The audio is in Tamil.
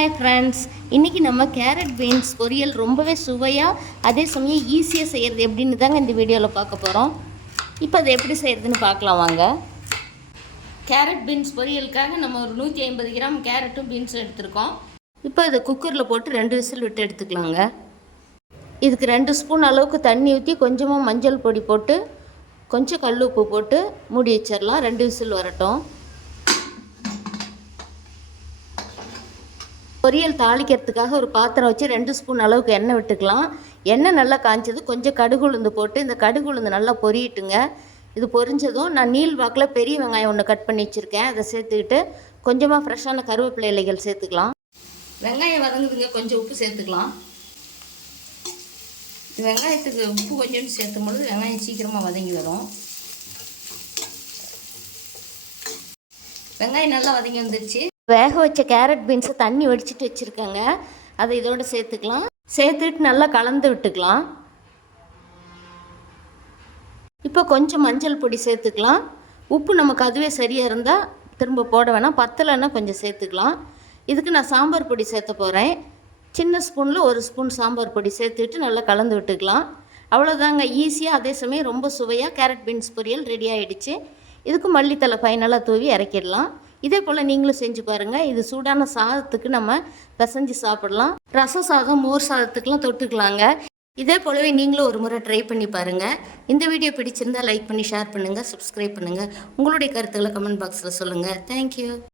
ஹாய் ஃப்ரெண்ட்ஸ், இன்றைக்கி நம்ம கேரட் பீன்ஸ் பொரியல் ரொம்பவே சுவையாக அதே சமயம் ஈஸியாக செய்கிறது எப்படின்னு தாங்க இந்த வீடியோவில் பார்க்க போகிறோம். இப்போ அதை எப்படி செய்கிறதுன்னு பார்க்கலாம் வாங்க. கேரட் பீன்ஸ் பொரியலுக்காக நம்ம ஒரு 150 கிராம் கேரட்டும் பீன்ஸும் எடுத்துருக்கோம். இப்போ இதை குக்கரில் போட்டு 2 விசில் விட்டு எடுத்துக்கலாங்க. இதுக்கு 2 ஸ்பூன் அளவுக்கு தண்ணி ஊற்றி கொஞ்சமாக மஞ்சள் பொடி போட்டு கொஞ்சம் கல் உப்பு போட்டு மூடி வச்சிடலாம். 2 விசில் வரட்டும். பொரியல் தாளிக்கிறதுக்காக ஒரு பாத்திரம் வச்சு 2 ஸ்பூன் அளவுக்கு எண்ணெய் விட்டுக்கலாம். எண்ணெய் நல்லா காய்ச்சது கொஞ்சம் கடுகு உளுந்து போட்டு இந்த கடுகு உளுந்து நல்லா பொரியிட்டுங்க. இது பொரிஞ்சதும் நான் நீள் வாக்கில் பெரிய வெங்காயம் ஒன்று கட் பண்ணி வச்சுருக்கேன். அதை சேர்த்துக்கிட்டு கொஞ்சமாக ஃப்ரெஷ்ஷான கருவேப்பிலை இலைகள் சேர்த்துக்கலாம். வெங்காயம் வதங்குதுங்க, கொஞ்சம் உப்பு சேர்த்துக்கலாம். வெங்காயத்துக்கு உப்பு கொஞ்சோண்டு சேர்த்தும் பொழுது வெங்காயம் சீக்கிரமாக வதங்கி வரும். வெங்காயம் நல்லா வதங்கி வந்துடுச்சு. வேக வச்ச கேரட் பீன்ஸை தண்ணி வடிச்சிட்டு வச்சுருக்கேங்க. அதை இதோடு சேர்த்துக்கலாம். சேர்த்துட்டு நல்லா கலந்து விட்டுக்கலாம். இப்போ கொஞ்சம் மஞ்சள் பொடி சேர்த்துக்கலாம். உப்பு நமக்கு அதுவே சரியாக இருந்தால் திரும்ப போட வேணாம், பத்தலைன்னா கொஞ்சம் சேர்த்துக்கலாம். இதுக்கு நான் சாம்பார் பொடி சேர்த்த போகிறேன். சின்ன ஸ்பூனில் 1 ஸ்பூன் சாம்பார் பொடி சேர்த்துட்டு நல்லா கலந்து விட்டுக்கலாம். அவ்வளோதாங்க, ஈஸியாக அதே சமயம் ரொம்ப சுவையாக கேரட் பீன்ஸ் பொரியல் ரெடி ஆகிடுச்சு. இதுக்கு மல்லித்தலை ஃபைனலாக தூவி இறக்கிடலாம். இதே போல் நீங்களும் செஞ்சு பாருங்கள். இது சூடான சாதத்துக்கு நம்ம பிசைஞ்சு சாப்பிடலாம். ரசம் சாதம், மோர் சாதத்துக்கெலாம் தொட்டுக்கலாங்க. இதே போலவே நீங்களும் ஒரு முறை ட்ரை பண்ணி பாருங்கள். இந்த வீடியோ பிடிச்சிருந்தால் லைக் பண்ணி ஷேர் பண்ணுங்கள், சப்ஸ்கிரைப் பண்ணுங்கள். உங்களுடைய கருத்துக்களை கமெண்ட் பாக்ஸில் சொல்லுங்கள். தேங்க்யூ.